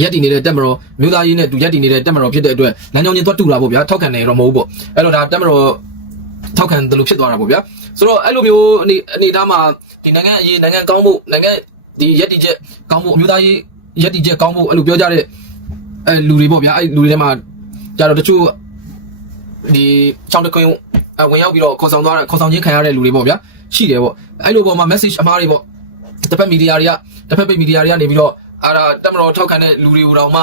ရက်တည်နေတဲ့တက်မတော်မြို့သားရေးနဲ့တူရက်တည်နေတဲ့တက်မတော်ဖြစ်တဲ့အတွက်လမ်းကြောင်းချင်းသွားတူတာပေါ့ဗျာထောက်ခံတယ်တော့မဟုတ်ဘူးပေါ့အဲ့တော့ဒါတက်မတော်ထောက်ခံတယ်လို့ဖြစ်သွားတာပေါ့ဗျာဆိုတော့အဲ့လိုမျိုးအနေအနေထားမှာဒီနိုင်ငံအရေးနိုင်ငံကောင်းဖို့နိုင်ငံဒီရက်တည်ချက်ကောင်းဖို့အမျိုးသားရေးရက်တည်ချက်ကောင်းဖို့အဲ့လိုပြောကြတဲ့အဲလူတွေပေါ့ဗျာအဲ့လူတွေထဲမှာကြတော့တချို့ဒီချောင်းတခွင်အဝင်ရောက်ပြီးတော့ခေါ်ဆောင်သွားခေါ်ဆောင်ချင်းခံရတဲ့လူတွေပေါ့ဗျာရှိတယ်ပေါ့အဲ့လိုပေါ်မှာ message အမှားတွေပေါ့တစ်ဖက်မီဒီယာတွေကတစ်ဖက်ပိတ်မီဒီယာတွေကနေပြီးတော့ အဲ့ဒါတက်မတော်ထောက်ခံတဲ့လူတွေဟိုတောင်မှ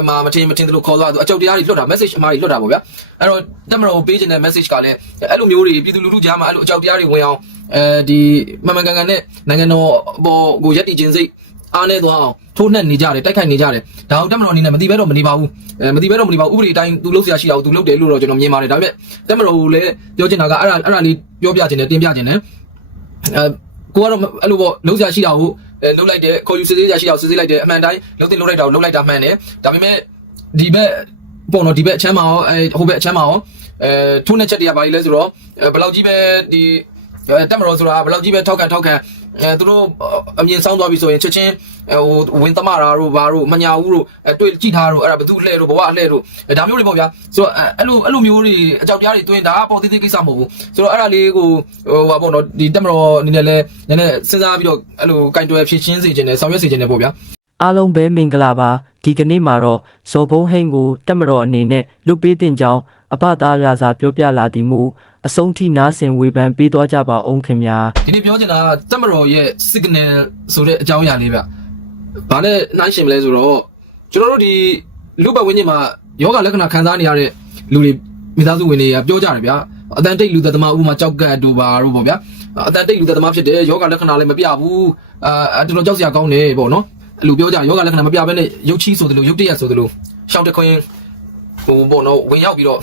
အမှမထင်မထင်သလိုခေါ်သွားသူအကြောက်တရားတွေလွတ်တာ message အမှားတွေလွတ်တာပေါ့ဗျာအဲ့တော့တက်မတော်ပေးခြင်းတဲ့ message ကလည်းအဲ့လိုမျိုးတွေပြည်သူလူထုကြားမှာအဲ့လိုအကြောက်တရားတွေဝင်အောင်အဲဒီမှန်မှန်ကန်ကန်နဲ့နိုင်ငံတော်ပေါ်ကိုရက်တည်ခြင်းစိတ်အားနဲ့သွားအောင်ထိုးနှက်နေကြတယ်တိုက်ခိုက်နေကြတယ်ဒါအောင်တက်မတော်အနေနဲ့မတိဘဲတော့မနေပါဘူးအဲမတိဘဲတော့မနေပါဘူးဥပဒေအတိုင်းသူလုပ်ဆရာရှိတာကိုသူလုပ်တယ်လို့တော့ကျွန်တော်မြင်ပါတယ်ဒါပေမဲ့တက်မတော်ကိုလည်းပြောချင်တာကအဲ့ဒါအဲ့ဒါလေးပြောပြချင်တယ်တင်ပြချင်တယ်အဲကိုကတော့အဲ့လိုပေါ့လုံးဆရာရှိတာကို အဲလုံးလိုက်တယ်ခေါ်ယူစစ်ဆေးစရာရှိတာကိုစစ်ဆေးလိုက်တယ်အမှန်တိုင်းလုံးတင်လုံးလိုက်တာကိုလုံးလိုက်တာမှန်တယ်ဒါပေမဲ့ဒီဘက်ပေါ့နော်ဒီဘက်အချမ်းမှာရောအဲဟိုဘက်အချမ်းမှာရောအဲထုံးတဲ့ချက်တွေကဘာကြီးလဲဆိုတော့အဲဘယ်လောက်ကြီးပဲဒီအဲတက်မတော်ဆိုတာဘယ်လောက်ကြီးပဲထောက်ခံထောက်ခံ အဲသူတို့အမြင်ဆောင်သွားပြီဆိုရင်ချက်ချင်းဟိုဝင်သမတာတို့ဘာတို့မညာဘူးတို့အဲတွေ့ကြည့်ထားတို့အဲ့ဒါဘသူအလှဲ့တို့ဘဝအလှဲ့တို့အဲဒါမျိုးတွေပေါ့ဗျာဆိုတော့အဲ့လိုအဲ့လိုမျိုးတွေအကြောက်တရားတွေတွင်းဒါကပေါ်သေးသေးကိစ္စမဟုတ်ဘူးဆိုတော့အဲ့ဒါလေးကိုဟိုဟာပေါ့နော်ဒီတက်မတော်အနေနဲ့လဲနည်းနည်းစဉ်းစားပြီးတော့အဲ့လိုကင်တွယ်ဖြည့်ချင်းစေခြင်းနဲ့ဆောင်ရွက်စေခြင်းနဲ့ပေါ့ဗျာအားလုံးပဲမင်္ဂလာပါဒီကနေ့မှာတော့ဇော်ဘုံဟိန်ကိုတက်မတော်အနေနဲ့လွတ်ပေးတင်ကြောင်းအဖသားရာစာပြောပြလာသည်မူ အဆုံးထိနားဆင်ဝေဖန်ပေးသွားကြပါအောင်ခင်ဗျာဒီနေ့ပြောချင်တာကတက်မတော်ရဲ့ signal ဆိုတဲ့အကြောင်းအရာလေးဗျ။ဘာနဲ့နှိုင်းရှင်မလဲဆိုတော့ကျွန်တော်တို့ဒီလူပတ်ဝန်းကျင်မှာယောဂလက္ခဏာခံစားနေရတဲ့လူတွေမိသားစုဝင်တွေကပြောကြတယ်ဗျာ။အတန်တိတ်လူသက်သမားဥပမာကြောက်ကတ်တို့ပါတို့ပေါ့ဗျာ။အတန်တိတ်လူသက်သမားဖြစ်တယ်ယောဂလက္ခဏာလည်းမပြဘူး။အာတော်တော်ကြောက်စရာကောင်းတယ်ပေါ့နော်။အဲ့လိုပြောကြယောဂလက္ခဏာမပြဘဲနဲ့ရုပ်ချီးဆိုသလိုရုပ်တရက်ဆိုသလိုရှောင်းတခွင်းဟိုပေါ့နော်ဝင်ရောက်ပြီးတော့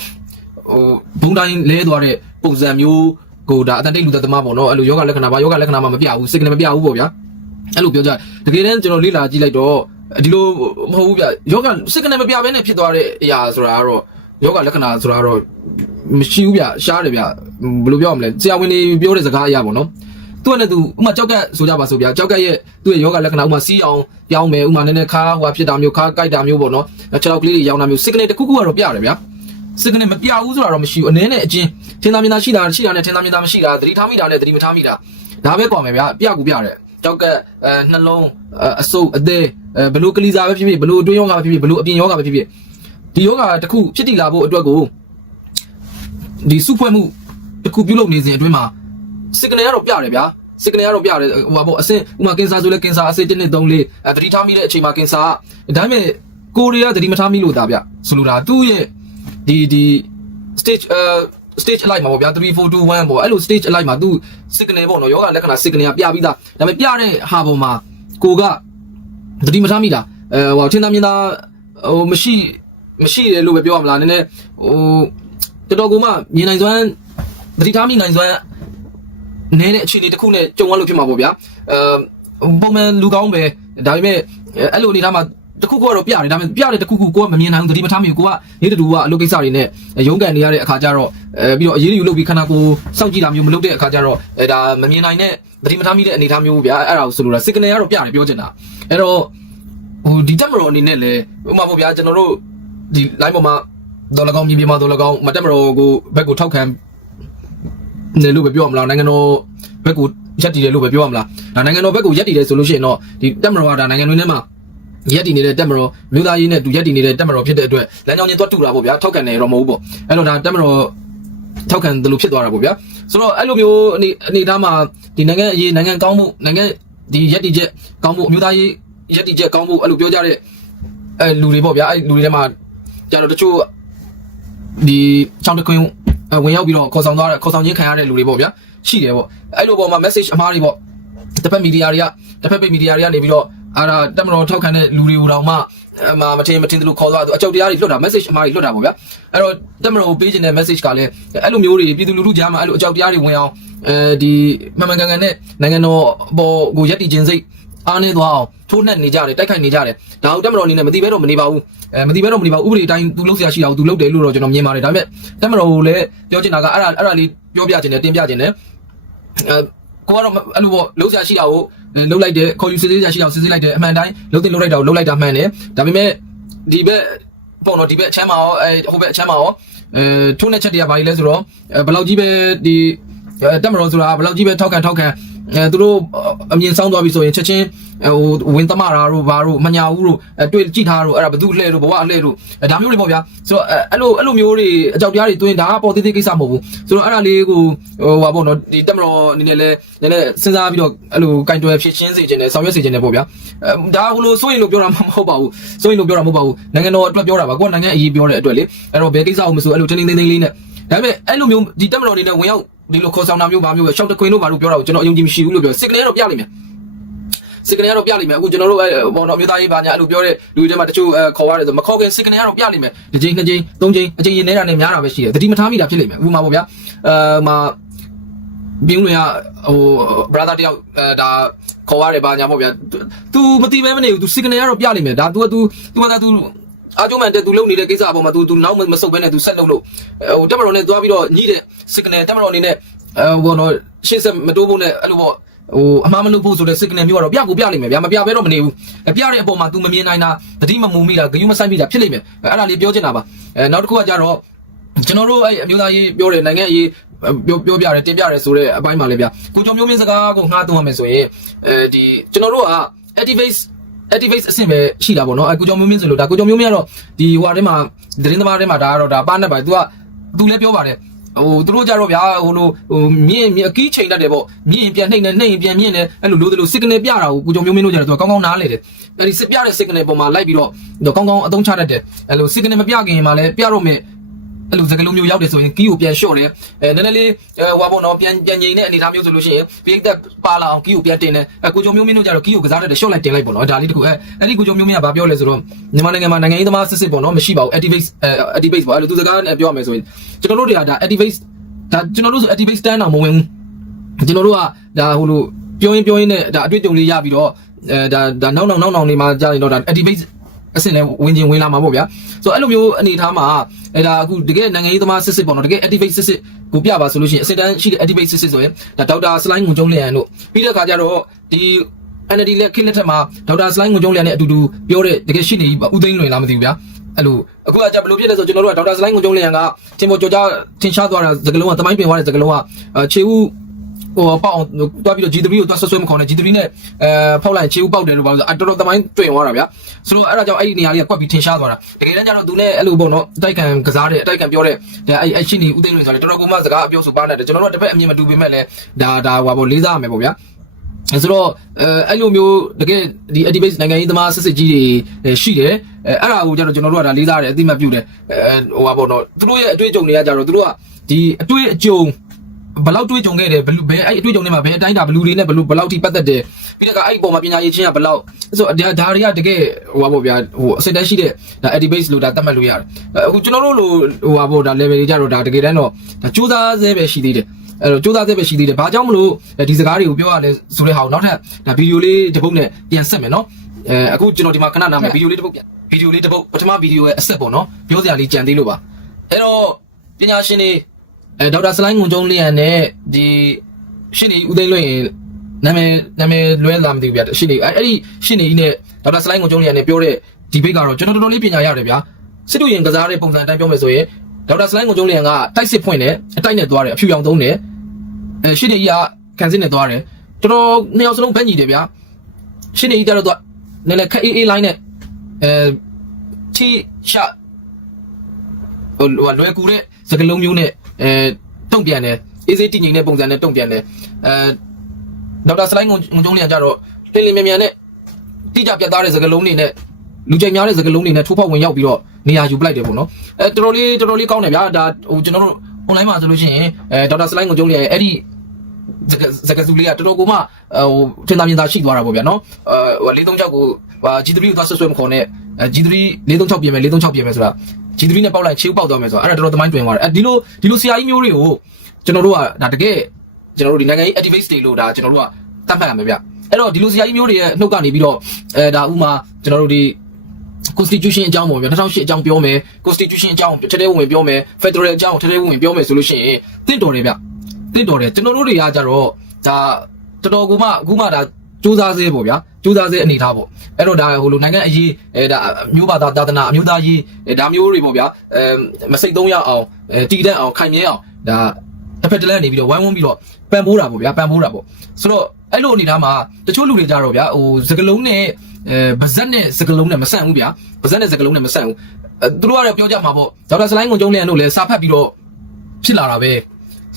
ဟိုဘုံတိုင်းလဲသွားတဲ့ ပုံစံမျိုးကိုဒါအတန်တိတ်လူသက်သမားပေါ့နော်အဲ့လိုယောဂလက္ခဏာပါယောဂလက္ခဏာမှမပြဘူးစိတ်ကနေမပြဘူးပေါ့ဗျာအဲ့လိုပြောကြတကယ်တမ်းကျွန်တော်လေ့လာကြည့်လိုက်တော့ဒီလိုမဟုတ်ဘူးဗျယောဂစိတ်ကနေမပြဘဲနဲ့ဖြစ်သွားတဲ့အရာဆိုတာကတော့ယောဂလက္ခဏာဆိုတာကတော့မရှိဘူးဗျရှားတယ်ဗျဘယ်လိုပြောရမလဲဆရာဝန်တွေပြောတဲ့စကားအရာပေါ့နော်သူကလည်းသူဥမာကြောက်ကက်ဆိုကြပါဆိုဗျာကြောက်ကက်ရဲ့သူ့ရဲ့ယောဂလက္ခဏာဥမာစီးအောင်ပြောင်းမယ်ဥမာနည်းနည်းခါဟိုဖြစ်တာမျိုးခါကြိုက်တာမျိုးပေါ့နော်ခြေထောက်ကလေးတွေရောင်းတာမျိုးစိတ်ကနေတစ်ခုခုကတော့ပြရတယ်ဗျာ စစ်ကနေမပြဘူးဆိုတာတော့မရှိဘူးအနေနဲ့အချင်းထင်သာမြင်သာရှိတာရှိတာနဲ့ထင်သာမြင်သာမရှိတာသတိထားမိတာနဲ့သတိမထားမိတာဒါပဲကွာမယ်ဗျာပြကူပြတယ်ကြောက်ကအဲနှလုံးအဆုပ်အသေးအဲဘလို့ကလေးစားပဲဖြစ်ဖြစ်ဘလို့အတွင်းယောဂပဲဖြစ်ဖြစ်ဘလို့အပြင်ယောဂပဲဖြစ်ဖြစ်ဒီယောဂတစ်ခုဖြစ်တည်လာဖို့အတွက်ကိုဒီစုဖွဲ့မှုတစ်ခုပြုလုပ်နေစဉ်အတွင်းမှာစစ်ကနေကတော့ပြတယ်ဗျာစစ်ကနေကတော့ပြတယ်ဟိုပါပေါ့အဆင့်ဥမာကင်ဆာဆိုလဲကင်ဆာအဆင့်1 2 3 4အဲသတိထားမိတဲ့အချိန်မှာကင်ဆာကဒါပေမဲ့ကိုရီးယားသတိမထားမိလို့ဒါဗျဆိုလိုတာသူ့ရဲ့ ဒီဒီ stage အဲ stage အလိုက်မှာပေါ့ဗျာ3 4 2 1ပေါ့အဲ့လို stage အလိုက်မှာသူ signal ပေါ့နော်ယောဂလက္ခဏာ signal ကပြပြီးသားဒါပေမဲ့ပြတဲ့ဟာပေါ်မှာကိုကသတိမထားမိတာအဲဟိုထင်သာမြင်သာဟိုမရှိမရှိတယ်လို့ပဲပြောရမလားနည်းနည်းဟိုတော်တော်ကိုမှမြင်နိုင်စွမ်းသတိထားမိနိုင်စွမ်းနည်းတဲ့အခြေအနေတစ်ခုနဲ့ကြုံရလို့ဖြစ်မှာပေါ့ဗျာအဲပုံမှန်လူကောင်းပဲဒါပေမဲ့အဲ့လိုအနေထားမှာ တခုခုကတော့ပြတယ်ဒါပေမဲ့ပြတယ်တခုခုကိုကမမြင်နိုင်ဘူးသတိမထားမိဘူးကိုကနေတူကအလုပ်ကိစ္စတွေနဲ့ရုန်းကန်နေရတဲ့အခါကျတော့အဲပြီးတော့အရေးယူလုပ်ပြီးခန္ဓာကိုယ်စောင့်ကြည့်တာမျိုးမလုပ်တဲ့အခါကျတော့အဲဒါမမြင်နိုင်တဲ့သတိမထားမိတဲ့အနေအထားမျိုးဗျာအဲ့ဒါကိုဆိုလိုတာ signal ကတော့ပြတယ်ပြောချင်တာအဲ့တော့ဟိုဒီတက်မတော်အနေနဲ့လည်းဥပမာပေါ့ဗျာကျွန်တော်တို့ဒီ line ပေါ်မှာဒေါ်လာကောင်းမြေပြင်မှာဒေါ်လာကောင်းမတက်မတော်ကိုဘက်ကိုထောက်ခံနေလို့ပဲပြောရမလားနိုင်ငံတော်ဘက်ကိုရက်တည်တယ်လို့ပဲပြောရမလားဒါနိုင်ငံတော်ဘက်ကိုရက်တည်တယ်ဆိုလို့ရှိရင်တော့ဒီတက်မတော်ကဒါနိုင်ငံတွင်းထဲမှာ ရက်တည်နေတဲ့တက်မတော်မြို့သားရေးနဲ့တူရက်တည်နေတဲ့တက်မတော်ဖြစ်တဲ့အတွက်လမ်းကြောင်းချင်းသွားတူတာပေါ့ဗျာထောက်ခံတယ်တော့မဟုတ်ဘူးပေါ့အဲ့တော့ဒါတက်မတော်ထောက်ခံတယ်လို့ဖြစ်သွားတာပေါ့ဗျာဆိုတော့အဲ့လိုမျိုးအနေအနေထားမှာဒီနိုင်ငံအရေးနိုင်ငံကောင်းမှုနိုင်ငံဒီရက်တည်ချက်ကောင်းမှုအမျိုးသားရေးရက်တည်ချက်ကောင်းမှုအဲ့လိုပြောကြတဲ့အဲလူတွေပေါ့ဗျာအဲ့လူတွေထဲမှာကြတော့တချို့ဒီချောင်းတခွင်းဝင်ရောက်ပြီးတော့ခေါ်ဆောင်သွားခေါ်ဆောင်ချင်းခံရတဲ့လူတွေပေါ့ဗျာရှိတယ်ပေါ့အဲ့လိုပေါ်မှာ message အမှားတွေပေါ့တစ်ဖက်မီဒီယာတွေကတစ်ဖက်ပိတ်မီဒီယာတွေကနေပြီးတော့ အဲ့ဒါတက်မတော်ထောက်ခံတဲ့လူတွေဟိုတောင်မှအမမထင်မထင်သလိုခေါ်သွားသူအကြောက်တရားတွေလွတ်တာ message အမှားတွေလွတ်တာပေါ့ဗျာအဲ့တော့တက်မတော်ကိုပေးခြင်းတဲ့ message ကလည်းအဲ့လိုမျိုးတွေပြည်သူလူထုကြားမှာအဲ့လိုအကြောက်တရားတွေဝင်အောင်အဲဒီမှန်မှန်ကန်ကန်နဲ့နိုင်ငံတော်အပေါ်ကိုယက်တီခြင်းစိတ်အားနေသွားအောင်ထိုးနှက်နေကြတယ်တိုက်ခိုက်နေကြတယ်ဒါဟုတ်တက်မတော်အနေနဲ့မတိဘဲတော့မနေပါဘူးအဲမတိဘဲတော့မနေပါဘူးဥပဒေအတိုင်းသူလုပ်ဆရာရှိအောင်သူလုပ်တယ်လို့တော့ကျွန်တော်မြင်ပါတယ်ဒါပေမဲ့တက်မတော်ကိုလည်းပြောချင်တာကအဲ့ဒါအဲ့ဒါလေးပြောပြခြင်းနဲ့တင်ပြခြင်းနဲ့အဲ ကိုကတော့အဲ့လိုပေါ့လုံးစရာရှိတာကိုလုံးလိုက်တယ်ခေါ်ယူစစ်ဆေးစရာရှိတာကိုစစ်ဆေးလိုက်တယ်အမှန်တိုင်းလုံးတင်လုံးလိုက်တာကိုလုံးလိုက်တာမှန်တယ်ဒါပေမဲ့ဒီဘက်ပေါ့နော်ဒီဘက်အချမ်းမှာရောအဲဟိုဘက်အချမ်းမှာရောအဲထုံးတဲ့ချက်တွေကဘာကြီးလဲဆိုတော့ဘယ်လောက်ကြီးပဲဒီတက်မတော်ဆိုတာဘယ်လောက်ကြီးပဲထောက်ခံထောက်ခံ အဲသူတို့အမြင်ဆောင်သွားပြီဆိုရင်ချက်ချင်းဟိုဝင်းသမရာတို့ဘာတို့မညာဘူးတို့တွေ့ကြည့်ထားတို့အဲ့ဒါဘသူလှဲ့တို့ဘဝလှဲ့တို့ဒါမျိုးတွေပေါ့ဗျာဆိုတော့အဲ့လိုအဲ့လိုမျိုးတွေအကြောက်တရားတွေတွင်ဒါကပေါ်သေးသေးကိစ္စမဟုတ်ဘူးဆိုတော့အဲ့ဒါလေးကိုဟိုဟာပေါ့နော်ဒီတက်မတော်အနေနဲ့လဲနည်းနည်းစဉ်းစားပြီးတော့အဲ့လိုကင်တွယ်ဖြစ်ချင်းစေခြင်းနဲ့ဆောင်ရွက်စေခြင်းနဲ့ပေါ့ဗျာဒါဟိုလိုစိုးရင်လို့ပြောတာမဟုတ်ပါဘူးစိုးရင်လို့ပြောတာမဟုတ်ပါဘူးနိုင်ငံတော်အတွက်ပြောတာပါကိုကနိုင်ငံအရေးပြောတဲ့အတွက်လေအဲ့တော့ဘယ်ကိစ္စအောင်မဆိုအဲ့လိုတင်းတင်းတင်းတင်းလေးနဲ့ဒါပေမဲ့အဲ့လိုမျိုးဒီတက်မတော်အနေနဲ့ဝင်ရောက် ဒီလိုခေါ်ဆောင်တာမျိုးဘာမျိုးပဲရှောက်တခွင်တို့ဘာလို့ပြောတာကိုကျွန်တော်အယုံကြည်မရှိဘူးလို့ပြောစစ်ကလေးတော့ပြလိမ့်မယ်စစ်ကနေကတော့ပြလိမ့်မယ်အခုကျွန်တော်တို့အဲဘောနော်မြို့သားရေးဘာညာအဲ့လိုပြောတဲ့လူတွေထဲမှာတချို့ခေါ်ရတယ်ဆိုမခေါ်ခင်စစ်ကနေကတော့ပြလိမ့်မယ်တစ်ချိန်နှစ်ချိန်သုံးချိန်အချိန်ရင်နေတာနဲ့များတာပဲရှိတယ်တတိမထားမိတာဖြစ်လိမ့်မယ်ဥပမာပေါ့ဗျာအဲမှာဘင်းတွေကဟို brother တယောက်အဲဒါခေါ်ရတယ်ဘာညာပေါ့ဗျာ तू မတိပဲမနေဘူး तू စစ်ကနေကတော့ပြလိမ့်မယ်ဒါ तू က तू तू က तू အားကျုံးမှန်တဲ့ तू လုံနေတဲ့ကိစ္စအပေါ်မှာ तू तू နောက်မဆုတ်ဘဲနဲ့ तू ဆက်လုပ်လို့ဟိုတက်မတော်နဲ့သွားပြီးတော့ညှိတဲ့စစ်ကနေတက်မတော်အနေနဲ့အဲဘောနော်ရှေ့ဆက်မတိုးဖို့နဲ့အဲ့လိုပေါ့ဟိုအမှားမလုပ်ဖို့ဆိုတဲ့ signal မျိုးကတော့ပြကိုပြလိမ့်မယ်ဗျာမပြဘဲတော့မနေဘူးပြတဲ့အပေါ်မှာ तू မမြင်နိုင်တာတတိမမူမိတာဂယုမဆိုင်မိတာဖြစ်လိမ့်မယ်အဲ့ဒါလေးပြောချင်တာပါအဲနောက်တစ်ခုကကြတော့ကျွန်တော်တို့အဲ့အမျိုးသားရေးပြောတယ်နိုင်ငံရေးပြောပြောပြတယ်တင်ပြတယ်ဆိုတဲ့အပိုင်းမှာလေဗျာကိုကျော်မျိုးမင်းစကားကိုငှားသွင်းရမယ်ဆိုရင်အဲဒီကျွန်တော်တို့က activate activate အဆင့်ပဲရှိတာပေါ့နော်အကူကျော်မျိုးမင်းဆိုလို့ဒါကိုကျော်မျိုးမင်းကတော့ဒီဟိုဟာထဲမှာသတင်းသမားထဲမှာဒါကတော့ဒါပါနဲ့ပါ तू က तू လည်းပြောပါတယ်ဟိုသူတို့ကြတော့ဗျာဟိုလိုဟိုမြင့်မြင့်အကီးချိန်တတ်တယ်ပေါ့မြင့်ရင်ပြန်နှိမ့်နေနှိမ့်ရင်ပြန်မြင့်နေအဲ့လိုလိုလို signal ပြတာကိုကိုကျော်မျိုးမင်းတို့ကြတော့သူကောင်းကောင်းနားလေတယ်အဲ့ဒီစစ်ပြတဲ့ signal ပုံမှာလိုက်ပြီးတော့ကောင်းကောင်းအသုံးချတတ်တယ်အဲ့လို signal မပြခင်မှာလည်းပြတော့မယ် အဲ့လိုစကလုံးမျိုးရောက်တယ်ဆိုရင်ကီးကိုပြန်လျှော့တယ်အဲနည်းနည်းလေးဟိုဘောနော်ပြန်ပြန်ငိန်တဲ့အနေအထားမျိုးဆိုလို့ရှိရင်ပြိတ်သက်ပါလာအောင်ကီးကိုပြန်တင်တယ်အဲကိုကျော်မျိုးမင်းတို့ကြတော့ကီးကိုကစားတတ်တယ်လျှော့လိုက်တင်လိုက်ပေါ့နော်ဒါလေးတခုအဲအဲ့ဒီကိုကျော်မျိုးမင်းကဘာပြောလဲဆိုတော့မြန်မာနိုင်ငံမှာနိုင်ငံရေးသမားစစ်စစ်ပေါ့နော်မရှိပါဘူး activate activate ပေါ့အဲ့လိုသူစကားနဲ့ပြောရမယ်ဆိုရင်ကျွန်တော်တို့တွေကဒါ activate ဒါကျွန်တော်တို့ဆို activate stand အောင်မဝင်ဘူးကျွန်တော်တို့ကဒါဟိုလိုပြောရင်ပြောရင်နဲ့ဒါအတွေ့အကြုံလေးရပြီးတော့အဲဒါဒါနောက်နောက်နောက်နောက်နေမှာကြာရင်တော့ဒါ activate အဆင့်နဲ့ဝင်ချင်းဝင်လာမှာပေါ့ဗျာဆိုတော့အဲ့လိုမျိုးအနေထားမှာအဲဒါအခုတကယ်နိုင်ငံရေးသမားစစ်စစ်ပေါ့နော်တကယ် activate စစ်စစ်ကိုပြပါဆိုလို့ရှိရင်အစတန်းရှိတဲ့ activate စစ်စစ်ဆိုရင်ဒါဒေါက်တာစလိုင်းငုံကျုံးလျန်တို့ပြီးတဲ့အခါကျတော့ဒီ NLD လက်ခင်းလက်ထက်မှာဒေါက်တာစလိုင်းငုံကျုံးလျန်နဲ့အတူတူပြောတဲ့တကယ်ရှိနေဦးသိန်းလွင်လားမသိဘူးဗျာအဲ့လိုအခုကကြဘယ်လိုဖြစ်လဲဆိုကျွန်တော်တို့ကဒေါက်တာစလိုင်းကိုကျုံးလျံကတင်ပေါ်ကြောကြထင်ရှားသွားတာစကလုံးကတမိုင်းပင်သွားတဲ့စကလုံးကခြေဦး ဟိုပေါအောင်တွားပြီးတော့ G3 ကိုတွားဆွဆွဲမခေါ်နဲ့ G3 နဲ့အဲဖောက်လိုက်ခြေဦးပေါက်တယ်လို့ပြောဆိုအတော်တော်တမိုင်းတွင်သွားတာဗျာဆိုတော့အဲ့ဒါကြောင့်အဲ့ဒီနေရာလေးကကွက်ပြီးထင်ရှားသွားတာတကယ်တမ်းကျတော့သူလည်းအဲ့လိုပေါ့နော်အတိုက်ခံကစားတဲ့အတိုက်ခံပြောတဲ့အဲ့အဲ့ရှိနေဦးသိန်းလွင်ဆိုတယ်တော်တော်ကမှစကားအပြောဆိုပါနေတယ်ကျွန်တော်တို့တစ်ဖက်အမြင်မတူပေမဲ့လည်းဒါဒါဟိုပေါ့လေးစားရမယ်ပေါ့ဗျာအဲဆိုတော့အဲအဲ့လိုမျိုးတကယ်ဒီ activist နိုင်ငံရေးသမားစစ်စစ်ကြီးတွေရှိတယ်အဲအဲ့ဒါကိုကျတော့ကျွန်တော်တို့ကဒါလေးစားတယ်အသိမှတ်ပြုတယ်အဲဟိုပါပေါ့နော်သူတို့ရဲ့အတွေ့အကြုံတွေကကျတော့သူတို့ကဒီအတွေ့အကြုံ ဘယ်လောက်တွေ့ကြုံခဲ့တယ်ဘယ်လိုဘယ်အဲ့အတွေ့အကြုံတွေမှာဘယ်အတိုင်းတာဘယ်လူတွေနဲ့ဘယ်လိုဘယ်လောက်ထိပတ်သက်တယ်ပြီးတော့ကအဲ့ဒီပုံမှာပညာရေးချင်းကဘယ်လောက်ဆိုတော့ဒါတွေကတကယ်ဟိုပါပေါ့ဗျာဟိုအစစ်တမ်းရှိတဲ့ဒါ activist လို့ဒါသတ်မှတ်လို့ရတယ်အခုကျွန်တော်တို့လိုဟိုပါပေါ့ဒါ level တွေကြတော့ဒါတကယ်တမ်းတော့ဒါစူးစမ်းဆဲပဲရှိသေးတယ်အဲ့တော့စူးစမ်းဆဲပဲရှိသေးတယ်ဘာကြောင့်မလို့ဒီစကားတွေကိုပြောရလဲဆိုတဲ့ဟာကိုနောက်ထပ်ဒါဗီဒီယိုလေးတစ်ပုတ်နဲ့ပြန်ဆက်မယ်နော်အဲအခုကျွန်တော်ဒီမှာခဏနာမယ်ဗီဒီယိုလေးတစ်ပုတ်ပြန်ဗီဒီယိုလေးတစ်ပုတ်ပထမဗီဒီယိုရဲ့အဆက်ပေါ့နော်ပြောစရာလေးကြံသေးလို့ပါအဲ့တော့ပညာရှင်တွေ အဲဒေါက်တာစလိုင်းငုံကျုံလျန်နဲ့ဒီရှင်းနေဦးသိန်းလွင်နာမည်နာမည်လွဲလာမသိဘူးဗျာရှင်းနေအဲ့အဲ့ဒီရှင်းနေကြီးနဲ့ဒေါက်တာစလိုင်းငုံကျုံလျန်နဲ့ပြောတဲ့ဒီဘိတ်ကတော့ကျွန်တော်တော်တော်လေးပညာရတယ်ဗျာစစ်တို့ရင်ကစားတဲ့ပုံစံအတိုင်းပြောမယ်ဆိုရင်ဒေါက်တာစလိုင်းငုံကျုံလျန်ကတိုက်စစ်ဖွင့်တယ်အတိုက်နဲ့သွားတယ်အဖြူရောင်သုံးတယ်အဲရှင်းနေကြီးကကန်စစ်နဲ့သွားတယ်တော်တော်နှစ်ယောက်စလုံးဖက်ညီတယ်ဗျာရှင်းနေကြီးကြတော့သူကနည်းနည်းခက်အေးအေး line နဲ့အဲချီရှာဟိုလွယ်ကူတဲ့စကလုံးမျိုးနဲ့ အဲတုံ့ပြန်တယ်အေးစေးတည်ငြိမ်တဲ့ပုံစံနဲ့တုံ့ပြန်တယ်အဲဒေါက်တာစလိုင်းငုံကျုံလျန်ကြတော့လင်းလင်းမြန်မြန်နဲ့တိကျပြတ်သားတဲ့စကလုံးတွေနဲ့လူကြိုက်များတဲ့စကလုံးတွေနဲ့ထိုးဖောက်ဝင်ရောက်ပြီးတော့နေရာယူပလိုက်တယ်ပေါ့နော်အဲတော်တော်လေးတော်တော်လေးကောင်းတယ်ဗျာဒါဟိုကျွန်တော်တို့ online မှာဆိုလို့ရှိရင်အဲဒေါက်တာစလိုင်းငုံကျုံလျန်ရဲ့အဲ့ဒီစကစကစုလေးကတော်တော်ကိုမှဟိုထင်သာမြင်သာရှိသွားတာပေါ့ဗျာနော်အဲဟို436ကိုဟာ G3 ကိုသွားဆွဆွဲမခေါ်နဲ့အဲ G3 436ပြင်မယ်436ပြင်မယ်ဆိုတာ G3 နဲ့ပေါက်လိုက်ချေးပေါက်သွားမယ်ဆိုတာအဲ့ဒါတော်တော်သမိုင်းတွင်သွားတယ်အဲဒီလိုဒီလိုဆရာကြီးမျိုးတွေကိုကျွန်တော်တို့ကဒါတကယ်ကျွန်တော်တို့ဒီနိုင်ငံရေး activist တွေလို့ဒါကျွန်တော်တို့ကတတ်မှတ်ရမယ်ဗျအဲ့တော့ဒီလိုဆရာကြီးမျိုးတွေရဲ့နှုတ်ကနေပြီးတော့အဲဒါဥမာကျွန်တော်တို့ဒီ constitution အကြောင်းပေါ့ဗျာ2008အကြောင်းပြောမယ် constitution အကြောင်းထဲထဲဝင်ပြောမယ် federal အကြောင်းထဲထဲဝင်ပြောမယ်ဆိုလို့ရှိရင်တင့်တော်တယ်ဗျတင့်တော်တယ်ကျွန်တော်တို့တွေကကြတော့ဒါတော်တော်ကိုမှအခုမှဒါ စူးစမ်းစေပေါ့ဗျာစူးစမ်းစေအနေထားပေါ့အဲ့တော့ဒါဟိုလိုနိုင်ငံအရေးအဲဒါအမျိုးဘာသာသာသနာအမျိုးသားရေးအဲဒါမျိုးတွေပေါ့ဗျာအဲမစိတ်သုံးရအောင်အဲတည်တဲ့အောင်ခိုင်မြဲအောင်ဒါတစ်ဖက်တစ်လက်နေပြီးတော့ဝိုင်းဝန်းပြီးတော့ပံ့ပိုးတာပေါ့ဗျာပံ့ပိုးတာပေါ့ဆိုတော့အဲ့လိုအနေထားမှာတချို့လူတွေကြတော့ဗျာဟိုစကလုံးနဲ့အဲဗဇက်နဲ့စကလုံးနဲ့မဆန့်ဘူးဗျာဗဇက်နဲ့စကလုံးနဲ့မဆန့်ဘူးအဲသူတို့ကတော့ပြောကြမှာပေါ့ဒေါက်တာစလိုင်းကိုကျုံးလျံတို့လည်းစာဖတ်ပြီးတော့ဖြစ်လာတာပဲ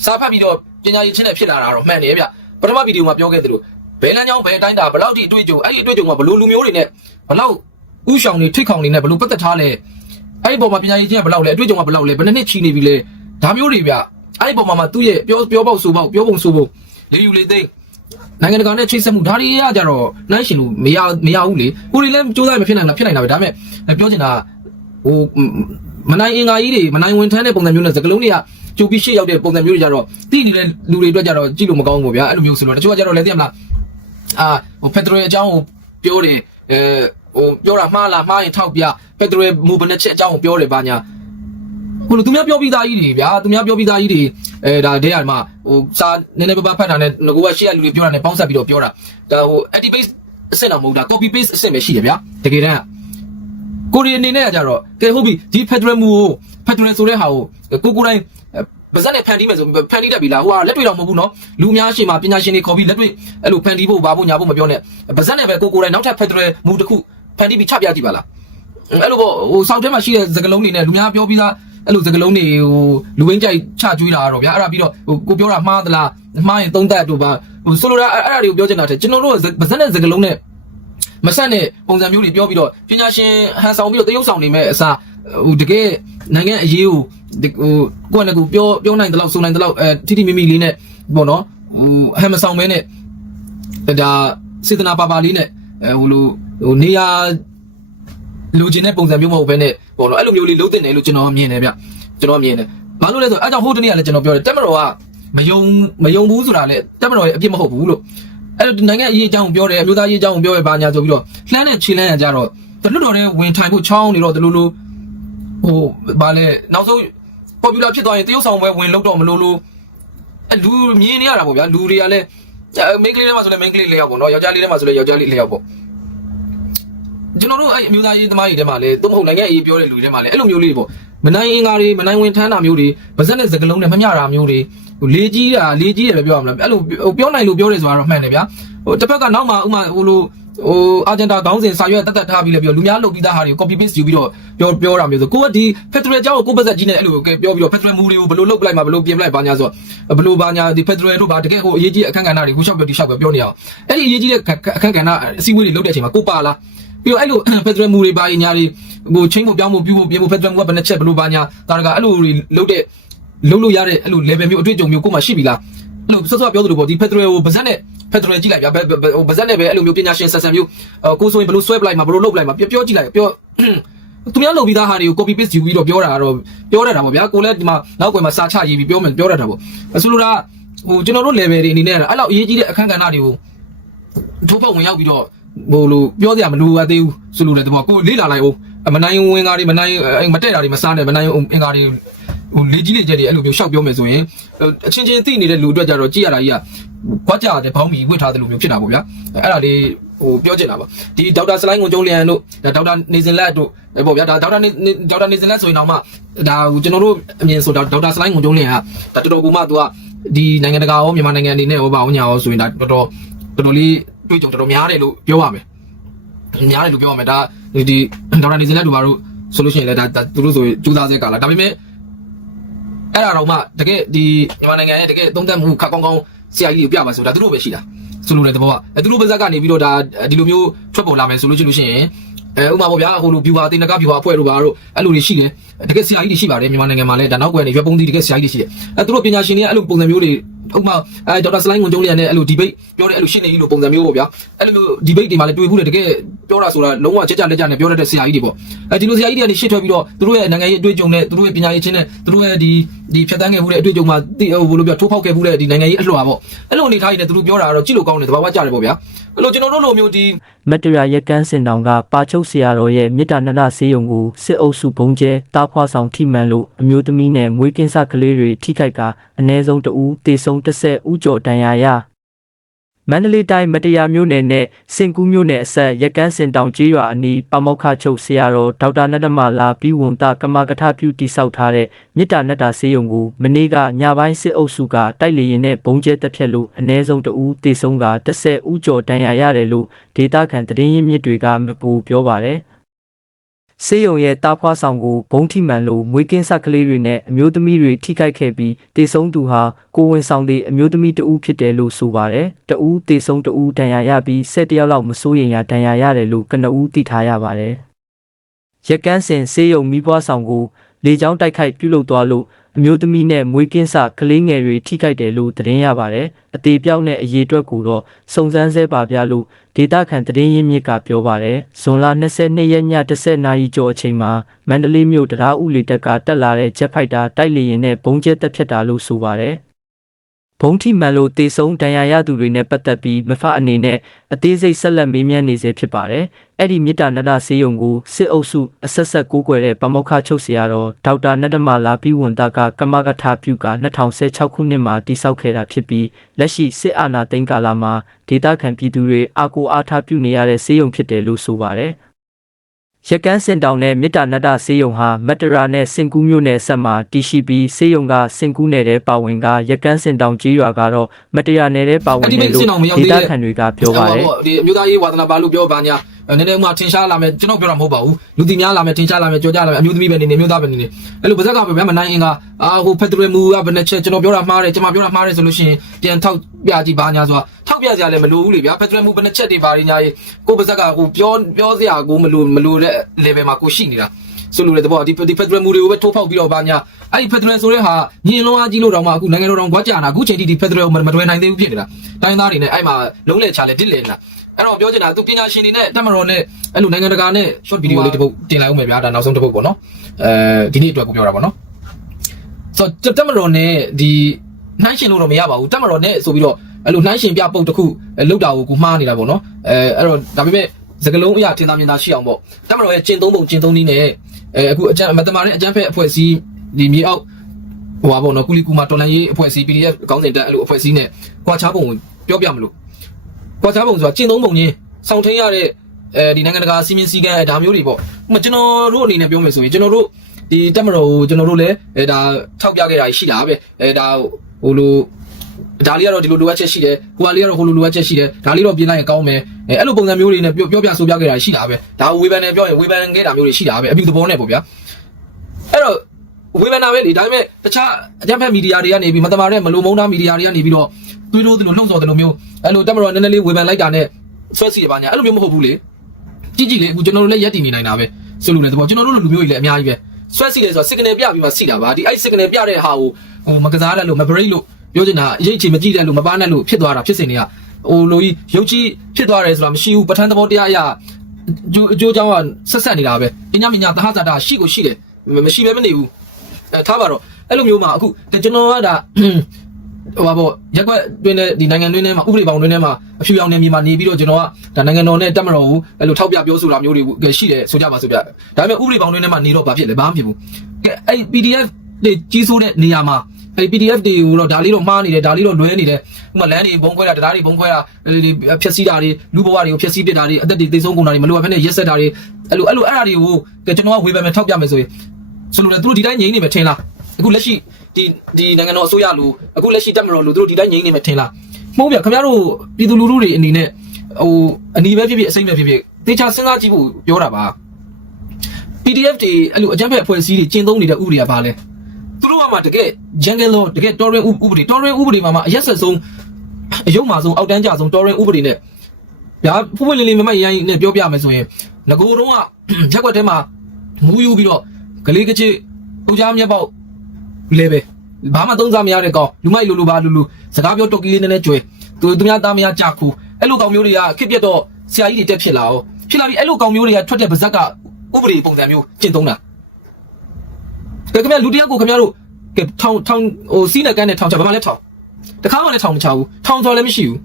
စာဖတ်ပြီးတော့ပညာရေးချင်းနဲ့ဖြစ်လာတာတော့မှန်တယ်ဗျပထမဗီဒီယိုမှာပြောခဲ့သလို ဘယ်လမ်းကြောင်းဘယ်အတိုင်းတာဘယ်လောက်ထိအတွေ့အကြုံအဲ့ဒီအတွေ့အကြုံကဘယ်လိုလူမျိုးတွေနဲ့ဘယ်လောက်ဥဆောင်တွေထိတ်ခေါင်တွေနဲ့ဘယ်လိုပတ်သက်ထားလဲအဲ့ဒီပုံမှာပညာရေးချင်းကဘယ်လောက်လဲအတွေ့အကြုံကဘယ်လောက်လဲဘယ်နှစ်နှစ်ချီနေပြီလဲဒါမျိုးတွေဗျအဲ့ဒီပုံမှာမှသူ့ရဲ့ပြောပြောပေါက်ဆိုပေါက်ပြောပုံဆိုပုံလေးယူလေးသိမ့်နိုင်ငံတကာနဲ့ချိတ်ဆက်မှုဒါတွေရကြတော့နိုင်ရှင်လို့မရမရဘူးလေကိုတွေလည်းစူးစမ်းမဖြစ်နိုင်တာဖြစ်နိုင်တာပဲဒါပေမဲ့ပြောချင်တာဟိုမနိုင်အင်္ဂါကြီးတွေမနိုင်ဝင်ထမ်းတဲ့ပုံစံမျိုးနဲ့စကလုံးတွေကကြိုပြီးရှေ့ရောက်တဲ့ပုံစံမျိုးတွေကြတော့တိနေတဲ့လူတွေအတွက်ကြတော့ကြည့်လို့မကောင်းဘူးပေါ့ဗျာအဲ့လိုမျိုးဆိုတော့တချို့ကကြတော့လည်းသိရမလား အာဟိုပက်ထရိုအကြောင်းကိုပြောတယ်အဲဟိုပြောတာမှားလားမှားရင်ထောက်ပြပက်ထရိုမူဘယ်နှချက်အကြောင်းကိုပြောတယ်ပါညာဟိုလိုသူများပြောပြီးသားကြီးတွေဗျာသူများပြောပြီးသားကြီးတွေအဲဒါတဲ့ရမှာဟိုစာနည်းနည်းပါးပါးဖတ်တာနဲ့ငကိုကရှေ့ကလူတွေပြောတာနဲ့ပေါင်းဆက်ပြီးတော့ပြောတာဒါဟို anti base အဆင့်တော့မဟုတ်တာ copy paste အဆင့်ပဲရှိတယ်ဗျာတကယ်တမ်းကိုရီအနေနဲ့ကကြတော့ကဲဟုတ်ပြီဒီ federal မူကို federal ဆိုတဲ့ဟာကိုကိုကိုတိုင်း ဗဇက်နဲ့ဖန်တီးမယ်ဆိုဖန်တီးတတ်ပြီလားဟိုကလက်တွေ့တော့မဟုတ်ဘူးနော်လူအများရှိမှပညာရှင်တွေခေါ်ပြီးလက်တွေ့အဲ့လိုဖန်တီးဖို့ဘာဖို့ညာဖို့မပြောနဲ့ဗဇက်နဲ့ပဲကိုကိုတိုင်းနောက်ထပ် federal မူတစ်ခုဖန်တီးပြီးချပြကြည့်ပါလားအဲ့လိုပေါ့ဟိုစောက်ထဲမှာရှိတဲ့စကလုံးတွေနဲ့လူများပြောပြီးသားအဲ့လိုစကလုံးတွေဟိုလူဝင်းကြိုက်ချကျွေးတာတော့ဗျာအဲ့ဒါပြီးတော့ဟိုကိုပြောတာမှားသလားမှားရင်သုံးသက်တို့ပါဟိုဆိုလိုတာအဲ့အဲ့ဒါတွေကိုပြောချင်တာတဲ့ကျွန်တော်တို့ကဗဇက်နဲ့စကလုံးနဲ့မဆက်တဲ့ပုံစံမျိုးတွေပြောပြီးတော့ပညာရှင်ဟန်ဆောင်ပြီးတော့တရုပ်ဆောင်နေမဲ့အစား ဟိုတကယ်နိုင်ငံအရေးကိုဒီဟိုကိုယ့်နဲ့ကိုပြောပြောနိုင်တဲ့လောက်ဆိုနိုင်တဲ့လောက်အဲထိထိမိမိလေးနဲ့ပေါ့နော်ဟိုဟန်မဆောင်မဲနဲ့ဒါစေတနာပါပါလေးနဲ့အဲဟိုလိုဟိုနေရာလူချင်းတဲ့ပုံစံမျိုးမဟုတ်ဘဲနဲ့ပေါ့နော်အဲ့လိုမျိုးလေးလုံးတင်တယ်လို့ကျွန်တော်မြင်တယ်ဗျကျွန်တော်မြင်တယ်ဘာလို့လဲဆိုတော့အဲ့ကြောင့်ဟိုတနေ့ကလည်းကျွန်တော်ပြောတယ်တက်မတော်ကမယုံမယုံဘူးဆိုတာလေတက်မတော်ရဲ့အပြစ်မဟုတ်ဘူးလို့အဲ့လိုနိုင်ငံအရေးအကြောင်းကိုပြောတယ်အမျိုးသားရေးအကြောင်းကိုပြောရပါညာဆိုပြီးတော့လှမ်းတဲ့ခြေလှမ်းရကြတော့တလွတ်တော်တဲ့ဝင်ထိုင်ဖို့ချောင်းနေတော့ဒီလိုလို ဟိုဘာလဲနောက်ဆုံး popular ဖြစ်သွားရင်တရုတ်ဆောင်ပွဲဝင်လို့တော့မလို့လို့အဲ့လူမြင်နေရတာပေါ့ဗျာလူတွေကလည်းမိန်းကလေးတွေမှာဆိုလည်းမိန်းကလေးလေးယောက်ပေါ့နော်ယောက်ျားလေးတွေမှာဆိုလည်းယောက်ျားလေးလေးယောက်ပေါ့ကျွန်တော်တို့အဲ့အမျိုးသားရေးသမားကြီးတဲမှာလေသူမဟုတ်နိုင်ငံရေးပြောတဲ့လူတွေထဲမှာလေအဲ့လိုမျိုးလေးတွေပေါ့မနိုင်အင်္ဂါတွေမနိုင်ဝင်ထမ်းတာမျိုးတွေဗဇက်နဲ့စကလုံးနဲ့မမျှတာမျိုးတွေဟိုလေးကြီးတာလေးကြီးတယ်ပဲပြောရမလားအဲ့လိုဟိုပြောနိုင်လို့ပြောတယ်ဆိုတာတော့မှန်တယ်ဗျာဟိုတစ်ဖက်ကနောက်မှဥမာဟိုလို ဟိုအာဂျင်တာခေါင်းစဉ်စာရွက်တက်တက်ထားပြီးလေပြောလူများလုပ်ပြီးသားဟာတွေကို copy paste ယူပြီးတော့ပြောပြောတာမျိုးဆိုကိုကဒီ federal အကြောင်းကိုကိုပါဇက်ကြီးနဲ့အဲ့လိုပြောပြီးတော့ federal မူတွေကိုဘယ်လိုလုပ်ပလိုက်မှာဘယ်လိုပြင်ပလိုက်ပါညာဆိုဘယ်လိုပါညာဒီ federal တို့ပါတကယ်ဟိုအရေးကြီးအခန်းကဏ္ဍတွေခုလျှောက်ပြောဒီလျှောက်ပြောပြောနေအောင်အဲ့ဒီအရေးကြီးတဲ့အခန်းကဏ္ဍအစည်းအဝေးတွေလုပ်တဲ့အချိန်မှာကိုပါလားပြီးတော့အဲ့လို federal မူတွေပါညာတွေဟိုချင်းဖို့ပြောင်းဖို့ပြုဖို့ပြင်ဖို့ federal မူကဘယ်နှချက်ဘယ်လိုပါညာဒါတကအဲ့လိုတွေလုပ်တဲ့လုပ်လို့ရတဲ့အဲ့လို level မျိုးအတွေ့အကြုံမျိုးကိုမှရှိပြီလား အဲ့လိုစောစောပြောသလိုပေါ့ဒီ federal ကိုဗဇက်နဲ့ federal ကြည့်လိုက်ဗျာဟိုဗဇက်နဲ့ပဲအဲ့လိုမျိုးပညာရှင်ဆက်ဆံမျိုးကိုဆိုရင်ဘယ်လိုဆွဲပလိုက်မှာဘယ်လိုလုပ်ပလိုက်မှာပြောပြောကြည့်လိုက်ပြောသူများလုပ်ပြီးသားဟာတွေကို copy paste ယူပြီးတော့ပြောတာကတော့ပြောရတာပေါ့ဗျာကိုလည်းဒီမှာနောက်ကွယ်မှာစာချရေးပြီးပြောမယ်ပြောရတာပေါ့ဆိုလိုတာဟိုကျွန်တော်တို့ level တွေအနေနဲ့အဲ့လောက်အရေးကြီးတဲ့အခန်းကဏ္ဍတွေကိုထိုးပေါက်ဝင်ရောက်ပြီးတော့ဟိုလိုပြောစရာမလိုအပ်သေးဘူးဆိုလို့လည်းဒီမှာကိုလေးလာလိုက်အောင်မနိုင်ဝင်ကားတွေမနိုင်မတက်တာတွေမစားနဲ့မနိုင်အင်္ကာတွေ ဟိုလေးကြီးလေးကျက်တွေအဲ့လိုမျိုးရှောက်ပြောမယ်ဆိုရင်အချင်းချင်းသိနေတဲ့လူအတွက်ကြတော့ကြည့်ရတာကြီးကခွက်ကြတဲ့ဘောင်းမီဝစ်ထားတဲ့လူမျိုးဖြစ်တာပေါ့ဗျာအဲ့ဒါလေးဟိုပြောချင်တာပါဒီဒေါက်တာစလိုင်းကိုကျုံးလျံတို့ဒေါက်တာနေစင်လက်တို့ပေါ့ဗျာဒါဒေါက်တာနေဒေါက်တာနေစင်လက်ဆိုရင်တော့မှဒါဟိုကျွန်တော်တို့အမြင်ဆိုဒေါက်တာစလိုင်းကိုကျုံးလျံကဒါတော်တော်ကူမှသူကဒီနိုင်ငံတကာရောမြန်မာနိုင်ငံအနေနဲ့ဟောပါအောင်ညာရောဆိုရင်ဒါတော်တော်တော်တော်လေးတွေ့ကြုံတော်တော်များတယ်လို့ပြောရမယ်များတယ်လို့ပြောရမယ်ဒါဒီဒေါက်တာနေစင်လက်တို့ဘာလို့ဆိုလို့ရှိရင်လည်းဒါသူတို့ဆိုကြိုးစားစေကားလာဒါပေမဲ့ အဲ့ဒါတော့မှတကယ်ဒီမြန်မာနိုင်ငံရဲ့တကယ်သုံးသပ်မှုခါကောင်းကောင်းဆရာကြီးကိုပြပါဆိုတာသူတို့ပဲရှိတာဆိုလိုတဲ့သဘောကအဲသူတို့ပါဇက်ကနေပြီးတော့ဒါဒီလိုမျိုးထွက်ပေါ်လာမယ်ဆိုလို့ရှိလို့ရှိရင်အဲဥမာပေါ့ဗျာဟိုလို viewer တင်နက viewer အဖွဲ့တို့ဘာတို့အဲ့လိုတွေရှိတယ် တကယ်ဆရာကြီးတွေရှိပါတယ်မြန်မာနိုင်ငံမှာလည်းဒါနောက်ကွယ်နေရွက်ပုံးသီးတကယ်ဆရာကြီးတွေရှိတယ်အဲသူတို့ပညာရှင်တွေကအဲ့လိုပုံစံမျိုးတွေဥမာအဲဒေါက်တာစလိုင်းဝန်ကျုံးလေးနဲ့အဲ့လို debate ပြောတဲ့အဲ့လိုရှင်းနေကြီးလိုပုံစံမျိုးပေါ့ဗျာအဲ့လိုမျိုး debate တွေမှာလည်းတွေ့ဘူးတယ်တကယ်ပြောတာဆိုတာလုံးဝကြက်ကြလက်ကြနဲ့ပြောတတ်တဲ့ဆရာကြီးတွေပေါ့အဲဒီလိုဆရာကြီးတွေကနေရှေ့ထွက်ပြီးတော့သူတို့ရဲ့နိုင်ငံရေးအတွေ့အကြုံနဲ့သူတို့ရဲ့ပညာရေးချင်းနဲ့သူတို့ရဲ့ဒီဒီဖြတ်တန်းခဲ့မှုတဲ့အတွေ့အကြုံမှာတိဟိုဘယ်လိုပြောထိုးဖောက်ခဲ့မှုတဲ့ဒီနိုင်ငံရေးအလှော်ပေါ့အဲ့လိုအနေထားကြီးနဲ့သူတို့ပြောတာကတော့ကြည့်လို့ကောင်းတယ်တဘာဝကြတယ်ပေါ့ဗျာအဲ့လိုကျွန်တော်တို့လိုမျိုးဒီမတရရက်ကန်းစင်တောင်ကပါချုပ်ဆရာတော်ရဲ့မေတ္တာနန္ဒဆေးရုံကိုစစ်အုပ်စုဘုံကျဲတားဖွာဆောင်ထိမှန်လို့အမျိုးသမီးနဲ့မွေးကင်းစကလေးတွေထိခိုက်ကအ ਨੇ ဆုံးတဦးတေဆုံးတစ်ဆက်ဦးကျော်တန်ရာရမန္တလေးတိုင်းမတရားမြို့နယ်နဲ့စင်ကူးမြို့နယ်အဆက်ရက်ကန်းစင်တောင်ကျေးရွာအနီးပမောက္ခချုပ်ဆရာတော်ဒေါက်တာနတ္တမလာပြီးဝန်တာကမကထပြုတိဆောက်ထားတဲ့မြစ်တာနတ္တာဆေးရုံကိုမနေ့ကညပိုင်းစစ်အုပ်စုကတိုက်လေရင်နဲ့ဘုံကျဲတက်ဖြတ်လို့အ ਨੇ ဆုံးတဦးတေဆုံးက30ဦးကျော်တန်ရာရတယ်လို့ဒေတာခန်တရင်ရင်းမြစ်တွေကမပူပြောပါတယ် ဆေးရုံရဲ့တာဖွားဆောင်ကိုဘုံထိမှန်လို့မွေးကင်းဆက်ကလေးတွေနဲ့အမျိုးသမီးတွေထိခိုက်ခဲ့ပြီးတေဆုံးသူဟာကိုဝင်ဆောင်တဲ့အမျိုးသမီးတဦးဖြစ်တယ်လို့ဆိုပါတယ်။တဦးတေဆုံးတဦးဒဏ်ရာရပြီး၁၁ယောက်လောက်မစိုးရိမ်ရဒဏ်ရာရတယ်လို့ကနဦးသိထားရပါတယ်။ရက်ကန်းစင်ဆေးရုံမိဘွားဆောင်ကိုလေကြောင်းတိုက်ခိုက်ပြုလုပ်သွားလို့ အမျိုးသမီးနဲ့မွေးကင်းစကလေးငယ်တွေထိခိုက်တယ်လို့သတင်းရပါတယ်။အသေးပြောက်နဲ့အရေးအတွက်ကိုတော့စုံစမ်းဆဲပါပြလို့ဒေတာခန်သတင်းရင်းမြစ်ကပြောပါတယ်။ဇွန်လ22ရက်ည10နာရီကျော်အချိန်မှာမန္တလေးမြို့တရားဥလေတက်ကတက်လာတဲ့ဂျက်ဖိုက်တာတိုက်လေယာဉ်နဲ့ဘုံကျဲတက်ဖြတ်တာလို့ဆိုပါတယ်။ ဘုံထိမှန်လို့တေဆုံးဒဏ်ရာရသူတွေနဲ့ပတ်သက်ပြီးမဖအနေနဲ့အသေးစိတ်ဆက်လက်မေးမြန်းနေစေဖြစ်ပါတယ်။အဲ့ဒီမြစ်တာနတ္တဆေးရုံကိုစစ်အုပ်စုအဆက်ဆက်ကိုးကွယ်တဲ့ပမောက္ခချုပ်ဆရာတော်ဒေါက်တာနတ္တမလာပြီးဝန်တာကကမကထပြုက2016ခုနှစ်မှာတည်ဆောက်ခဲ့တာဖြစ်ပြီးလက်ရှိစစ်အာဏာသိမ်းကာလမှာဒေသခံပြည်သူတွေအာကိုအားထားပြုနေရတဲ့ဆေးရုံဖြစ်တယ်လို့ဆိုပါတယ်။ ရက်ကန်းစင်တောင်နဲ့မြစ်တာနတ္တဆေးရုံဟာမတ္တရာနဲ့စင်ကူးမြို့နယ်ဆက်မှာတည်ရှိပြီးဆေးရုံကစင်ကူးနယ်တဲ့ပါဝင်ကရက်ကန်းစင်တောင်ကြီးရွာကတော့မတ္တရာနယ်တဲ့ပါဝင်တယ်လို့ဒေသခံတွေကပြောပါတယ်ဒီအမျိုးသားရေးဝါသနာပါလို့ပြောပါညာ နည်းနည်းမှထင်ရှားလာမယ်ကျွန်တော်ပြောတာမဟုတ်ပါဘူးလူတီများလာမယ်ထင်ရှားလာမယ်ကြောကြလာမယ်အမျိုးသမီးပဲနေနေအမျိုးသားပဲနေနေအဲ့လိုပါဇက်ကပဲဗျာမနိုင်အင်ကအာဟိုဖက်ဒရယ်မူကဘယ်နဲ့ချက်ကျွန်တော်ပြောတာမှားတယ်ကျွန်မပြောတာမှားတယ်ဆိုလို့ရှိရင်ပြန်ထောက်ပြကြည့်ပါညာဆိုတာထောက်ပြကြလည်းမလိုဘူးလေဗျာဖက်ဒရယ်မူဘယ်နဲ့ချက်တွေပါရညာရေးကိုပါဇက်ကဟိုပြောပြောစရာကိုမလိုမလိုတဲ့ level မှာကိုရှိနေတာဆိုလို့လေတော့ဒီဒီဖက်ဒရယ်မူတွေကိုပဲထိုးဖောက်ပြီးတော့ပါညာအဲ့ဒီဖက်ဒရယ်ဆိုတဲ့ဟာညင်လုံးအားကြီးလို့တော့မှအခုနိုင်ငံတော်တော်ကွာကြာနာအခုချိန်ထိဒီဖက်ဒရယ်ကိုမတွယ်နိုင်သေးဘူးဖြစ်နေတာတိုင်းသားတွေနဲ့အဲ့မှာလုံးလေချာလေတစ်လေနေတာ အဲ့တော့ပြောချင်တာသူပညာရှင်တွေနဲ့တက်မတော်နဲ့အဲ့လိုနိုင်ငံတကာနဲ့ short video လေးတစ်ပုတ်တင်လိုက်အောင်မယ်ဗျာဒါနောက်ဆုံးတစ်ပုတ်ပေါ့နော်အဲဒီနေ့အတွက်ကိုပြောတာပေါ့နော်ဆိုတော့တက်မတော်နဲ့ဒီနှိုင်းရှင်လို့တော့မရပါဘူးတက်မတော်နဲ့ဆိုပြီးတော့အဲ့လိုနှိုင်းရှင်ပြပုတ်တစ်ခုလောက်တာကိုကိုမှားနေတာပေါ့နော်အဲအဲ့တော့ဒါပေမဲ့စကလုံးအရာထင်သာမြင်သာရှိအောင်ပေါ့တက်မတော်ရဲ့ကျင့်သုံးပုံကျင့်သုံးနည်းနဲ့အဲအခုအကျမတမာနဲ့အကျန်းဖက်အဖွဲ့အစည်းဒီမြေအောက်ဟိုပါပေါ့နော်ကုလီကူမာတော်လန်ရေးအဖွဲ့အစည်း PDF ကောင်းစဉ်တက်အဲ့လိုအဖွဲ့အစည်းနဲ့ကြွားချပုံကိုပြောပြမလို့ ကွာခြားပုံဆိုတာကျင့်သုံးပုံချင်းစောင့်ထင်းရတဲ့အဲဒီနိုင်ငံတကာစီမင်းစည်းကမ်းဒါမျိုးတွေပေါ့ဥပမာကျွန်တော်တို့အနေနဲ့ပြောမယ်ဆိုရင်ကျွန်တော်တို့ဒီတက်မတော်ကိုကျွန်တော်တို့လည်းအဲဒါထောက်ပြခဲ့တာရှိတာပဲအဲဒါဟိုလိုဒါလေးကတော့ဒီလိုလိုအပ်ချက်ရှိတယ်ဟိုဟာလေးကတော့ဟိုလိုလိုအပ်ချက်ရှိတယ်ဒါလေးတော့ပြင်လိုက်ရင်ကောင်းမယ်အဲအဲ့လိုပုံစံမျိုးတွေနဲ့ပြောပြောပြဆိုပြခဲ့တာရှိတာပဲဒါဝေဖန်နဲ့ပြောရင်ဝေဖန်ခဲ့တာမျိုးတွေရှိတာပဲအပြုသဘောနဲ့ပေါ့ဗျာအဲ့တော့ ဝေဖန်တာပဲလေဒါပေမဲ့တခြားအကြမ်းဖက်မီဒီယာတွေကနေပြီးမတမာတဲ့မလိုမုန်းသားမီဒီယာတွေကနေပြီးတော့တွေးလို့တယ်လို့လှုံ့ဆော်တယ်လို့မျိုးအဲ့လိုတက်မတော်နည်းနည်းလေးဝေဖန်လိုက်တာနဲ့ဆွဲစီရပါညာအဲ့လိုမျိုးမဟုတ်ဘူးလေကြည့်ကြည့်လေအခုကျွန်တော်တို့လည်းရက်တည်နေနိုင်တာပဲဆိုလို့လေတဘောကျွန်တော်တို့လူမျိုးကြီးလည်းအများကြီးပဲဆွဲစီလေဆိုတော့ signal ပြပြီးမှစီတာပါဒီအဲ့ signal ပြတဲ့ဟာကိုဟိုမကစားတယ်လို့မ break လို့ပြောချင်တာအရေးချေမကြည့်တယ်လို့မပါနဲ့လို့ဖြစ်သွားတာဖြစ်စင်တွေကဟိုလိုကြီးရုပ်ကြီးဖြစ်သွားတယ်ဆိုတာမရှိဘူးပဋ္ဌာန်းသဘောတရားအရာအကျိုးအကျိုးကြောင့်ကဆက်ဆက်နေတာပဲပညာမညာသဟဇာတာရှိကိုရှိတယ်မရှိပဲမနေဘူးအဲ ထားပါတော့အဲ့လိုမျိုးမှာအခုကျွန်တော်ကဒါဟိုပါပေါ့ရက်ကွက်တွင်းတဲ့ဒီနိုင်ငံတွင်းထဲမှာဥပဒေပေါင်းတွင်းထဲမှာအဖြူရောင်နယ်မြေမှာနေပြီးတော့ကျွန်တော်ကဒါနိုင်ငံတော်နဲ့တက်မတော်ကိုအဲ့လိုထောက်ပြပြောဆိုတာမျိုးတွေရှိတယ်ဆိုကြပါဆိုပြဒါပေမဲ့ဥပဒေပေါင်းတွင်းထဲမှာနေတော့ဘာဖြစ်လဲဘာမှမဖြစ်ဘူးကဲအဲ့ PDF တွေကြီးစိုးတဲ့နေရာမှာအဲ့ PDF တွေကိုတော့ဒါလေးတော့မှားနေတယ်ဒါလေးတော့လွဲနေတယ်ဥပမာလမ်းတွေဘုံခွဲတာတရားတွေဘုံခွဲတာဖျက်ဆီးတာတွေလူဘဝတွေကိုဖျက်ဆီးပစ်တာတွေအသက်တွေသိဆုံးကုန်တာတွေမလိုအပ်ဘဲနဲ့ရက်ဆက်တာတွေအဲ့လိုအဲ့လိုအဲ့ဒါတွေကိုကျွန်တော်ကဝေဖန်မယ်ထောက်ပြမယ်ဆိုရင် ဆိုလို့လေသူတို့ဒီတိုင်းငြိမ်းနေမယ်ထင်လားအခုလက်ရှိဒီဒီနိုင်ငံတော်အစိုးရလူအခုလက်ရှိတက်မတော်လူသူတို့ဒီတိုင်းငြိမ်းနေမယ်ထင်လားမဟုတ်ဗျခင်ဗျားတို့ပြည်သူလူထုတွေအနေနဲ့ဟိုအနီးပဲဖြစ်ဖြစ်အစိမ့်ပဲဖြစ်ဖြစ်တေချာစဉ်းစားကြည့်ဖို့ပြောတာပါ PDF တွေအဲ့လိုအကြမ်းဖက်အဖွဲ့အစည်းတွေကျင်းသုံးနေတဲ့ဥပဒေကဘာလဲသူတို့ကမှတကယ် jungle law တကယ် torrent ဥပဒေ torrent ဥပဒေမှာမှအရက်ဆက်ဆုံးအယုံမှာဆုံးအောက်တန်းကြဆုံး torrent ဥပဒေနဲ့ဗျာဖွင့်ဖွင့်လင်းလင်းမမရိုင်းနဲ့ပြောပြမယ်ဆိုရင်ငကိုတုံးကရက်ွက်ထဲမှာမူးယူပြီးတော့ ဂလေးကချစ်ပူကြားမြက်ပေါက်လဲပဲဘာမှသုံးစားမရတဲ့ကောင်လူမိုက်လူလူပါလူလူစကားပြောတော့ကီလေးနည်းနည်းကြွယ်သူသူများသားမရကြခုအဲ့လိုကောင်မျိုးတွေကခစ်ပြတ်တော့ဆရာကြီးတွေတက်ဖြစ်လာအောင်ဖြစ်လာပြီးအဲ့လိုကောင်မျိုးတွေကထွက်တဲ့ပါဇက်ကဥပဒေပုံစံမျိုးကျင့်သုံးတာကဲခင်ဗျာလူတယောက်ကိုခင်ဗျားတို့ကဲထောင်ထောင်ဟိုစီးနဲ့ကန်းနဲ့ထောင်ချဘာမှလည်းထောင်တခါမှလည်းထောင်မချဘူးထောင်စော်လည်းမရှိဘူး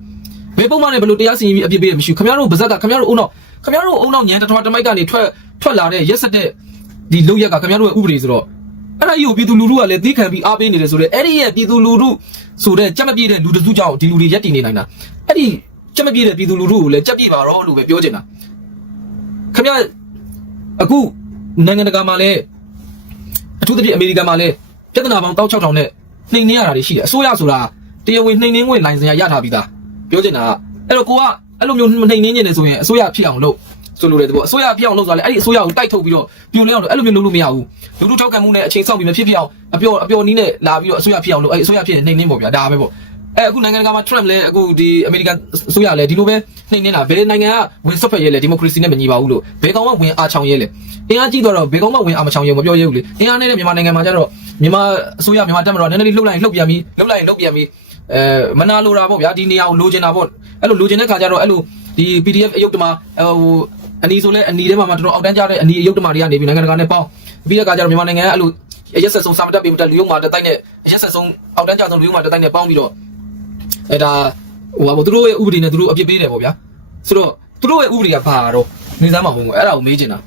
ဘယ်ပုံမှန်နဲ့ဘယ်လိုတရားစီရင်ပြီးအပြစ်ပေးရမရှိဘူးခင်ဗျားတို့ပါဇက်ကခင်ဗျားတို့အုံတော့ခင်ဗျားတို့အုံတော့ညံတထွားတမိုက်ကနေထွက်ထွက်လာတဲ့ရက်ဆက်တဲ့ ဒီလုတ်ရက်ကခင်ဗျားတို့ရဲ့ဥပဒေဆိုတော့အဲ့ဒါကြီးကိုပြည်သူလူထုကလည်းသိခံပြီးအားပေးနေတယ်ဆိုတော့အဲ့ဒီရဲ့ပြည်သူလူထုဆိုတဲ့ကြက်မပြည့်တဲ့လူတစုကြောင့်ဒီလူတွေရက်တည်နေနိုင်တာအဲ့ဒီကြက်မပြည့်တဲ့ပြည်သူလူထုကိုလည်းကြက်ပြည့်ပါတော့လို့ပဲပြောချင်တာခင်ဗျအခုနိုင်ငံတကာမှာလည်းအထူးသဖြင့်အမေရိကန်မှာလည်းပြဿနာပေါင်း16000နဲ့နှိမ်နှင်းရတာတွေရှိတယ်အစိုးရဆိုတာတရားဝင်နှိမ်နှင်းခွင့်လိုင်စင်ရရထားပြီးသားပြောချင်တာကအဲ့တော့ကိုကအဲ့လိုမျိုးနှိမ်နှင်းနေတယ်ဆိုရင်အစိုးရဖြစ်အောင်လုပ် ဆိုလိုတယ်ပေါ့အစိုးရဖြစ်အောင်လုပ်သွားလဲအဲ့ဒီအစိုးရကိုတိုက်ထုတ်ပြီးတော့ပြိုလဲအောင်လို့အဲ့လိုမျိုးလုပ်လို့မရဘူးလူထုထောက်ခံမှုနဲ့အချိန်ဆောက်ပြီးမဖြစ်ဖြစ်အောင်အပျော်အပျော်နီးနဲ့လာပြီးတော့အစိုးရဖြစ်အောင်လုပ်အဲ့အစိုးရဖြစ်ရင်နှိမ်နှင်းပေါ့ဗျာဒါပဲပေါ့အဲအခုနိုင်ငံတကာမှာ Trump လည်းအခုဒီအမေရိကန်အစိုးရလည်းဒီလိုပဲနှိမ်နှင်းတာဘယ်နိုင်ငံကဝင်ဆွတ်ဖက်ရဲလဲဒီမိုကရေစီနဲ့မညီပါဘူးလို့ဘယ်ကောင်မှဝင်အားချောင်ရဲလဲအင်အားကြီးတော့ဘယ်ကောင်မှဝင်အားမချောင်ရဲမပြောရဲဘူးလေအင်အားနဲ့မြန်မာနိုင်ငံမှာကျတော့မြန်မာအစိုးရမြန်မာတပ်မတော်နည်းနည်းလေးလှုပ်လိုက်ရင်လှုပ်ပြန်ပြီးလှုပ်လိုက်ရင်လှုပ်ပြန်ပြီးအဲမနာလိုတာပေါ့ဗျာဒီနေရာကိုလိုချင်တာပေါ့အဲ့လိုလိုချင်တဲ့ခါကျတော့အဲ့လိုဒီ PDF အယုတ်တမဟို အနီဆိုလဲအနီထဲမှာမှတော်တော်အောက်တန်းကြတဲ့အနီအယုတ်တမတွေကနေပြီးနိုင်ငံတကာနဲ့ပေါင်းပြီးတဲ့ခါကျတော့မြန်မာနိုင်ငံကအဲ့လိုရက်ဆက်ဆုံးစာမတက်ပြီးမတက်လူယုံမှာတက်တိုက်နဲ့ရက်ဆက်ဆုံးအောက်တန်းကြဆုံးလူယုံမှာတက်တိုက်နဲ့ပေါင်းပြီးတော့အဲဒါဟိုပါသူတို့ရဲ့ဥပဒေနဲ့သူတို့အပြစ်ပေးတယ်ပေါ့ဗျာဆိုတော့သူတို့ရဲ့ဥပဒေကဘာတော့နေသားမှာမဟုတ်ဘူးအဲ့ဒါကိုမေးချင်တာ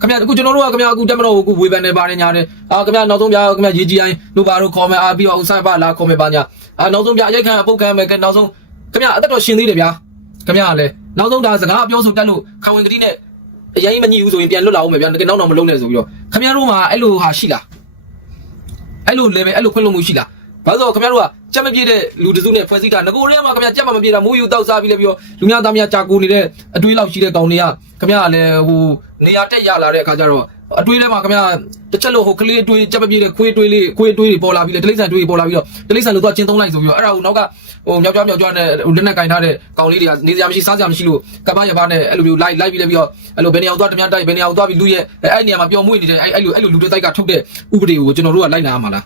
ခင်ဗျအခုကျွန်တော်တို့ကခင်ဗျအခုတက်မတော်ကိုဝေဖန်နေပါတယ်ညာတယ်အာခင်ဗျနောက်ဆုံးပြခင်ဗျရေးကြီးတိုင်းလို့ပါတော့ခေါ်မယ်အာပြီးတော့ဥဆိုင်ပါလာခေါ်မယ်ပါညာအာနောက်ဆုံးပြအရိုက်ခံအပုတ်ခံမယ်ကနောက်ဆုံးခင်ဗျအသက်တော်ရှင်သေးတယ်ဗျာခင်ဗျကလည်း နောက်ဆုံးဒါစကားပြောဆိုတက်လို့ခံဝင်ကတိနဲ့အရင်မညှိဘူးဆိုရင်ပြန်လွတ်လာအောင်မယ်ဗျာတကယ်နောက်တော့မလုံးနဲ့ဆိုပြီးတော့ခင်ဗျတို့မှာအဲ့လိုဟာရှိလားအဲ့လို level အဲ့လိုခွင့်လွှတ်မှုရှိလားဘာလို့ခင်ဗျတို့ကကြက်မပြည့်တဲ့လူတစုနဲ့ဖွဲ့စည်းတာငကိုရဲမှာခင်ဗျကြက်မမပြည့်တာမိုးယူတောက်စားပြီးလည်းပြီးတော့လူများသားများကြာကိုနေတဲ့အတွေးလောက်ရှိတဲ့ကောင်တွေကခင်ဗျကလည်းဟိုနေရာတက်ရလာတဲ့အခါကျတော့ အတွေးထဲမှာခင်ဗျတစ်ချက်လို့ဟိုကလေးအတွေးကြက်မပြည့်တဲ့ခွေးတွေးလေးခွေးတွေးတွေပေါ်လာပြီးလေတလိษံတွေးပေါ်လာပြီးတော့တလိษံလို့သူကကျင်းသုံးလိုက်ဆိုပြီးတော့အဲ့ဒါကိုနောက်ကဟိုမြောက်ကြမြောက်ကြနဲ့လက်နဲ့ကင်ထားတဲ့ကောင်လေးတွေကနေစရာမရှိစားစရာမရှိလို့ကပ္ပရပါနဲ့အဲ့လိုမျိုးလိုက်လိုက်ပြီးလည်းပြီးတော့အဲ့လိုဘယ်နေရာသွားတမန်တိုက်ဘယ်နေရာသွားပြီးလူရဲ့အဲ့နေရာမှာပျော်မွေ့နေတဲ့အဲ့အဲ့လိုအဲ့လိုလူတွေတိုက်ကထုတ်တဲ့ဥပဒေကိုကျွန်တော်တို့ကလိုက်နာရမှာလား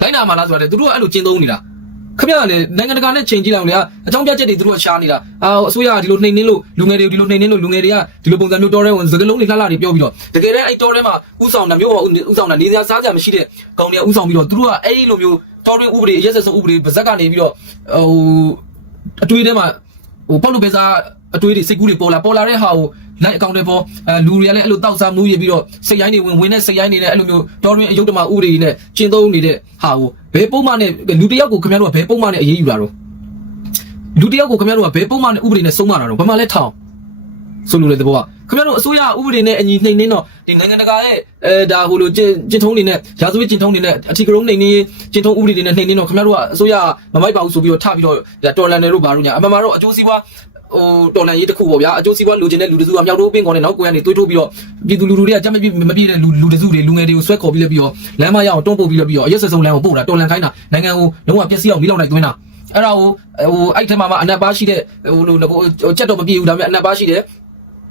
လိုက်နာမှာလားဆိုတော့လေသူတို့ကအဲ့လိုကျင်းသုံးနေတာ ခမရလေနိုင်ငံတကာနဲ့ချိန်ကြည့်လိုက်အောင်လေအကြောင်းပြချက်တွေသူတို့ကရှားနေတာအာအစိုးရကဒီလိုနှိမ်နှင်းလို့လူငယ်တွေဒီလိုနှိမ်နှင်းလို့လူငယ်တွေကဒီလိုပုံစံမျိုးတော်ရဲဝင်စကလုံးတွေလှလှတွေပြောပြီးတော့တကယ်တမ်းအဲ့တော်ထဲမှာဥဆောင်တာမျိုးပေါ့ဥဆောင်တာနေစရာစားစရာမရှိတဲ့ကောင်တွေကဥဆောင်ပြီးတော့သူတို့ကအဲ့ဒီလိုမျိုးတော်ရဲဥပဒေရက်ဆက်ဆုံးဥပဒေဗဇက်ကနေပြီးတော့ဟိုအတွေးထဲမှာဟိုပေါက်လို့ပဲစားအတွေးတွေစိတ်ကူးတွေပေါ်လာပေါ်လာတဲ့ဟာကို လိုက်အကောင့်တွေပေါ်အဲလူတွေကလည်းအဲ့လိုတောက်စားမှုရပြီးတော့စိတ်ရိုင်းတွေဝင်ဝင်တဲ့စိတ်ရိုင်းတွေနဲ့အဲ့လိုမျိုးတော်ရင်အယုတ်တမဥပဒေနဲ့ကျင့်သုံးနေတဲ့ဟာကိုဘယ်ပုံမှန်နဲ့လူတစ်ယောက်ကိုခင်ဗျားတို့ကဘယ်ပုံမှန်နဲ့အရေးယူတာတော့လူတစ်ယောက်ကိုခင်ဗျားတို့ကဘယ်ပုံမှန်နဲ့ဥပဒေနဲ့ဆုံးမတာတော့ဘာမှလဲထောင် ဆိုလို့လေတဘောကခင်ဗျားတို့အစိုးရဥပဒေနဲ့အညီနှိမ်နှင်းတော့ဒီနိုင်ငံတကာရဲ့အဲဒါဟိုလိုကျင့်ကျင့်ထုံးတွေနဲ့ရာဇဝတ်ကျင့်ထုံးတွေနဲ့အထီကရုံးနှိမ်နှင်းကျင့်ထုံးဥပဒေတွေနဲ့နှိမ်နှင်းတော့ခင်ဗျားတို့ကအစိုးရမမိုက်ပါဘူးဆိုပြီးတော့ထပြီးတော့တော်လန်တယ်လို့ဘာလို့ညာအမှန်မှာတော့အကျိုးစီးပွားဟိုတော်လန်ရေးတစ်ခုပေါ့ဗျာအကျိုးစီးပွားလိုချင်တဲ့လူတစုကမြောက်တို့ပင်ကောင်းနဲ့နောက်ကိုရနေတွေးထိုးပြီးတော့ပြည်သူလူထုတွေကကြက်မပြည့်မပြည့်တဲ့လူလူတစုတွေလူငယ်တွေကိုဆွဲခေါ်ပြီးလဲပြီးတော့လမ်းမရအောင်တွန်းပို့ပြီးတော့ပြီးတော့အရက်ဆက်ဆုံးလမ်းကိုပို့တာတော်လန်ခိုင်းတာနိုင်ငံကိုလုံးဝပျက်စီးအောင်မိလောက်လိုက်သွင်းတာအဲ့ဒါကိုဟိုအဲ့ထက်မှာအနက်ပါရှိတဲ့ဟိုလိုချက်တော့မပြည့်ဘူးဒါပေမဲ့အနက်ပါရှိတဲ့အဲ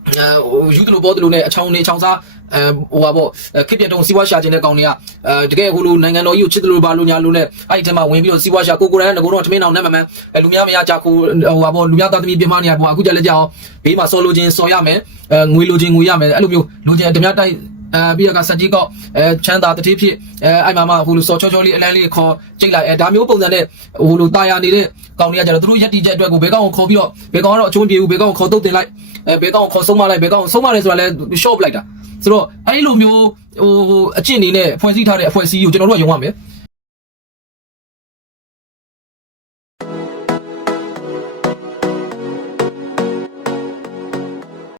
ဟိုယူကလိုပေါ်တလို့နဲ့အချောင်းနေအချောင်းစားအဲဟိုပါပေါ့ခစ်ပြတ်တုံစီးပွားရှာခြင်းတဲ့ကောင်တွေကအဲတကယ်ဟိုလိုနိုင်ငံတော်ကြီးကိုချစ်တယ်လို့ပါလို့ညာလို့နဲ့အဲ့ဒီထဲမှာဝင်ပြီးတော့စီးပွားရှာကိုကိုရန်ငကိုတော့ထမင်းအောင်နဲ့မမှန်အဲလူများမရကြကိုဟိုပါပေါ့လူများသားသမီးပြမနေရပေါ့အခုကြလက်ကြအောင်ဘေးမှာစော်လိုခြင်းစော်ရမယ်အဲငွေလိုခြင်းငွေရမယ်အဲ့လိုမျိုးလိုခြင်းဓမြတိုက် အဲပြီးတော့ကစက်ကြီးကောက်အဲချမ်းသာတတိဖြစ်အဲအဲ့မှာမှဟိုလိုစော်ချောချောလေးအလန်းလေးခေါ်ကြိတ်လိုက်အဲဒါမျိုးပုံစံနဲ့ဟိုလိုတာယာနေတဲ့ကောင်တွေကကြတော့သူတို့ရက်တီချက်အတွက်ကိုဘယ်ကောင်ကိုခေါ်ပြီးတော့ဘယ်ကောင်ကတော့အချိုးပြေဘူးဘယ်ကောင်ကိုခေါ်တုတ်တင်လိုက်အဲဘယ်ကောင်ကိုခေါ်ဆုံးမလိုက်ဘယ်ကောင်ကိုဆုံးမလဲဆိုတာလဲ short လိုက်တာဆိုတော့အဲ့လိုမျိုးဟိုအကျင့်နေနဲ့ဖွဲ့စည်းထားတဲ့အဖွဲ့အစည်းကိုကျွန်တော်တို့ကယုံရမယ်